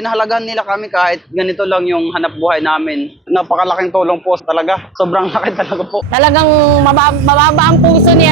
Pinahalagahan nila kami kahit ganito lang yung hanap buhay namin. Napakalaking tulong po talaga. Sobrang laki talaga po. Talagang mababa ang puso ni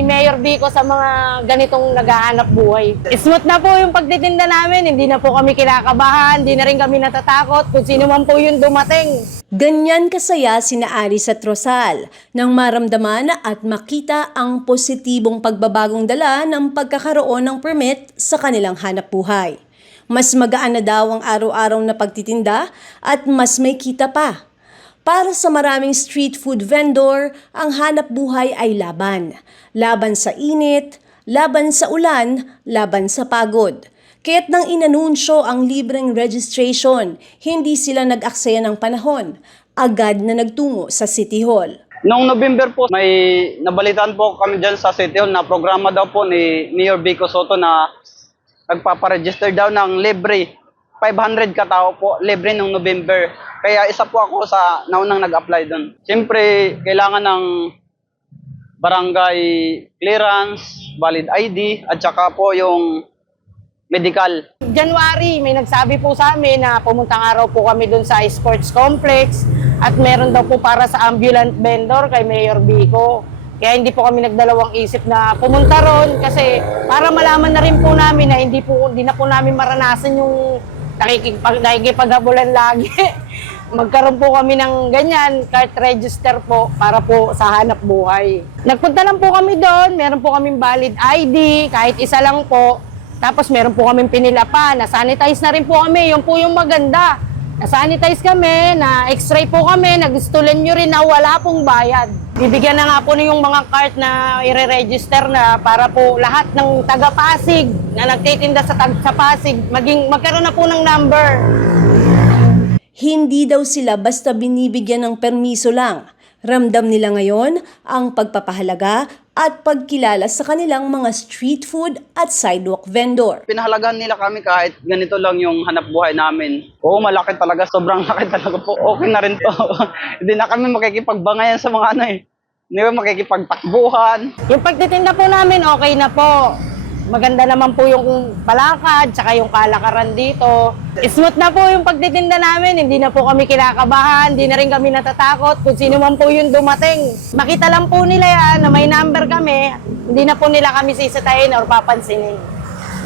Mayor Vico sa mga ganitong naghahanap buhay. Smooth na po yung pagtitinda namin, hindi na po kami kinakabahan, hindi na rin kami natatakot kung sino man po yung dumating. Ganyan kasaya sina Aris at Rosal nang maramdaman at makita ang positibong pagbabagong dala ng pagkakaroon ng permit sa kanilang hanap buhay. Mas magaan na daw ang araw-araw na pagtitinda at mas may kita pa. Para sa maraming street food vendor, ang hanap buhay ay laban. Laban sa init, laban sa ulan, laban sa pagod. Kaya't nang inanunsyo ang libreng registration, hindi sila nag-aksaya ng panahon. Agad na nagtungo sa City Hall. Noong November po, may nabalitaan po kami dyan sa City Hall na programa daw po ni Mayor Vico Soto na nagpaparegister daw ng libre. 500 katao po, libre noong November. Kaya isa po ako sa naunang nag-apply doon. Siyempre, kailangan ng barangay clearance, valid ID, at saka po yung medical. January, may nagsabi po sa amin na pumuntang araw po kami dun sa sports complex at meron daw po para sa ambulant vendor kay Mayor Vico. Kaya hindi po kami nagdalawang isip na pumunta ron kasi para malaman na rin po namin na hindi na po namin maranasan yung nakikipaghabulan lagi. Magkaroon po kami ng ganyan, cart register po para po sa hanap buhay. Nagpunta lang po kami doon, meron po kaming valid ID, kahit isa lang po. Tapos meron po kaming pinila pa, na-sanitize na rin po kami, yun po yung maganda. Na-sanitize kami, na-x-ray po kami, nag-stulan nyo rin na wala pong bayad. Bibigyan na nga po yung mga cart na i-register na para po lahat ng taga-Pasig na nagtitinda sa Pasig, magkaroon na po ng number. Hindi daw sila basta binibigyan ng permiso lang. Ramdam nila ngayon ang pagpapahalaga at pagkilala sa kanilang mga street food at sidewalk vendor. Pinahalagahan nila kami kahit ganito lang yung hanap buhay namin. Oo, malaki talaga. Sobrang laki talaga po. Okay na rin to. Hindi na kami makikipagbangayan sa mga hindi ba makikipagtakbuhan. Yung pagtitinda po namin, okay na po. Maganda naman po yung palakad, tsaka yung kalakaran dito. Smooth na po yung pagtitinda namin, hindi na po kami kinakabahan, hindi na rin kami natatakot kung sino man po yung dumating. Makita lang po nila yan na may number kami, hindi na po nila kami sisitahin or papansinin.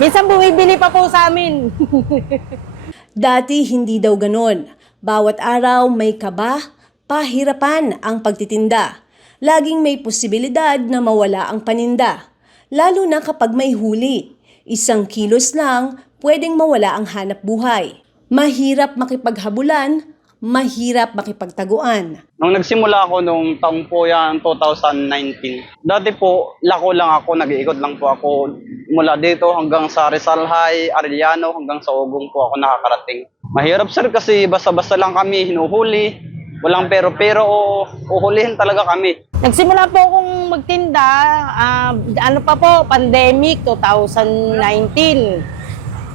Minsan bumibili pa po sa amin. Dati hindi daw ganon. Bawat araw may kaba, pahirapan ang pagtitinda. Laging may posibilidad na mawala ang paninda. Lalo na kapag may huli. 1 kilos lang, pwedeng mawala ang hanap buhay. Mahirap makipaghabulan, mahirap makipagtaguan. Nung nagsimula ako nung taong po yan, 2019. Dati po, lako lang ako, nag-iikot lang po ako. Mula dito hanggang sa Rizal High, Arellano, hanggang sa Ugong po ako nakakarating. Mahirap sir kasi basta-basta lang kami hinuhuli. Walang pero-pero o uhulihin talaga kami. Nagsimula po akong magtinda, pandemic, 2019.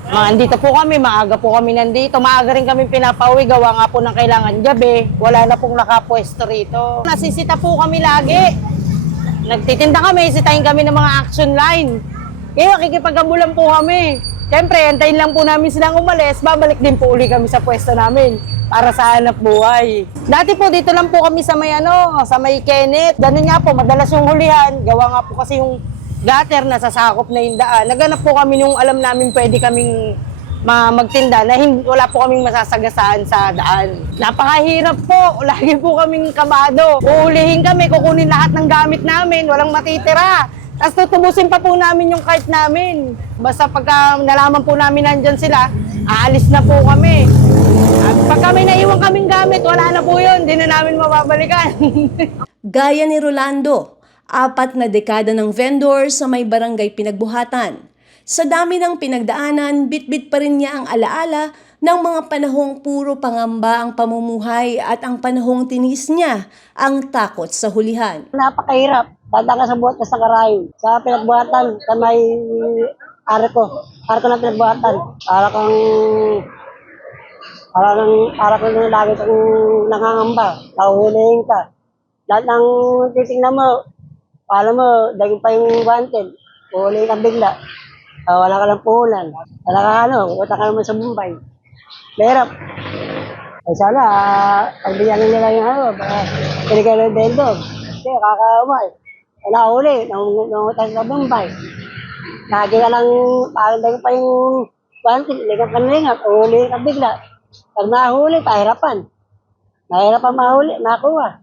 Andito po kami, maaga po kami nandito. Maaga rin kami pinapauwi, gawa nga po ng kailangan gabi. Wala na pong nakapwesto rito. Nasisita po kami lagi. Nagtitinda kami, sitahin kami ng mga action line. Kaya makikipaghabulan po kami. Siyempre, antayin lang po namin silang umalis, babalik din po uli kami sa pwesto namin para sa hanap buhay. Dati po dito lang po kami sa may Kenneth. Ganun nga po, madalas yung hulihan. Gawa nga po kasi yung gutter na sasakop na yung daan. Naganap po kami nung alam namin pwede kaming magtinda na wala po kaming masasagasaan sa daan. Napakahirap po. Lagi po kaming kabado. Uulihin kami, kukunin lahat ng gamit namin, walang matitira. Tapos tutubusin pa po namin yung cart namin. Basta pagka nalaman po namin nandyan sila, aalis na po kami. At pagka may naiwan kaming gamit, wala na po yun. Hindi na namin mababalikan. Gaya ni Rolando, 4 na dekada ng vendor sa may barangay Pinagbuhatan. Sa dami ng pinagdaanan, bitbit pa rin niya ang alaala ng mga panahong puro pangamba ang pamumuhay at ang panahong tinis niya ang takot sa hulihan. Napakahirap. Tanda ka sa buhat ka sa Karayo. Sa Pinagbuhatan, sa may Arko na Pinagbuhatan. Para kang lagi kang nangangamba. Nahuhulihin ka. Lahat ng titignan mo, alam mo, daging pa yung wanted. Huhulihin ka bigla. Wala ka ng puhulan. Wala ka pupunta ka naman sa Mumbai. Mahirap. Ay sana, pagbigyan nila yung ano, pinigyan ng bendo. Kasi kakaumay. Nahuli, nangungutas sa Bombay. Lagi ka lang, parang dahil pa yung panty, ligang kanlingat, uhuli ka bigla. Pag nahuli, kahirapan. Nahirapan mahuli, nakuha.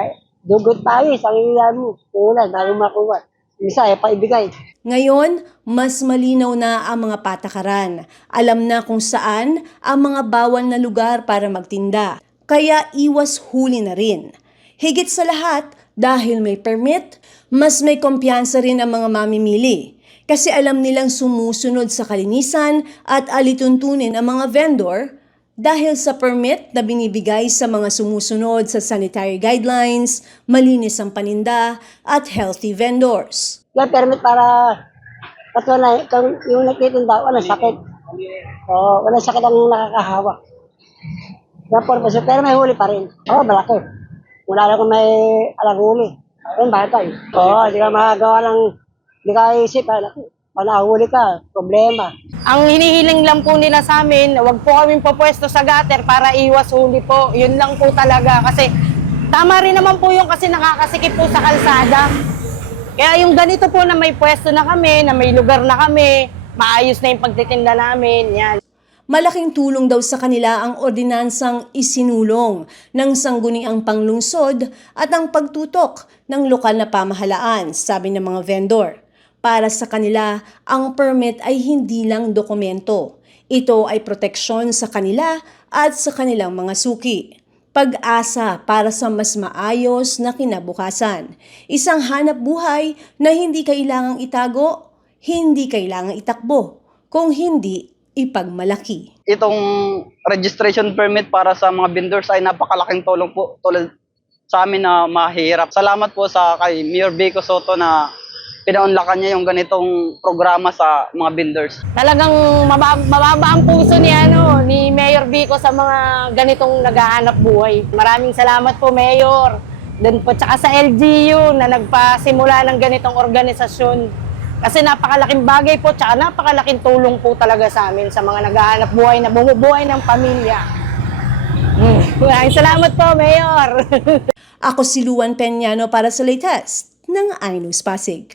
Ay, dugot tayo, isang ilan mo. Ulan, bago makuha. Isa, paibigay. Ngayon, mas malinaw na ang mga patakaran. Alam na kung saan ang mga bawal na lugar para magtinda. Kaya iwas huli na rin. Higit sa lahat, dahil may permit, mas may kumpiyansa rin ang mga mamimili. Kasi alam nilang sumusunod sa kalinisan at alituntunin ang mga vendor dahil sa permit na binibigay sa mga sumusunod sa sanitary guidelines, malinis ang paninda at healthy vendors. Yan, permit para patuloy, kung yung nagtitinda, walang sakit. So, walang sakit ang nakakahawak. Yan, purpose, pero may huli pa rin. Oo, malaki. Wala na kung may alang huli. Ayun, batay. Oo, di ka makagawa ng, di ka isip, pag nahuli ka, problema. Ang hinihiling lang po nila sa amin, wag po kaming papwesto sa gutter para iwas huli po. Yun lang po talaga. Kasi tama rin naman po yung kasi nakakasikip po sa kalsada. Kaya yung ganito po na may pwesto na kami, na may lugar na kami, maayos na yung pagtitinda namin, yan. Malaking tulong daw sa kanila ang ordinansang isinulong ng sangguniang panglungsod at ang pagtutok ng lokal na pamahalaan, sabi ng mga vendor. Para sa kanila, ang permit ay hindi lang dokumento. Ito ay proteksyon sa kanila at sa kanilang mga suki. Pag-asa para sa mas maayos na kinabukasan. Isang hanap buhay na hindi kailangang itago, hindi kailangang itakbo, kung hindi ipagmalaki. Itong registration permit para sa mga vendors ay napakalaking tulong po tulad sa amin na mahirap. Salamat po sa kay Mayor Vico Soto na pinaunlakan niya yung ganitong programa sa mga vendors. Talagang mababa ang puso ni Mayor Vico sa mga ganitong naghahanap buhay. Maraming salamat po, Mayor. Doon po tsaka sa LGU na nagpasimula ng ganitong organisasyon. Kasi napakalaking bagay po tsaka napakalaking tulong po talaga sa amin sa mga naghahanap buhay na bumubuhay ng pamilya. Maraming salamat po, Mayor. Ako si Luan Peñano para sa latest ng iNews Pasig.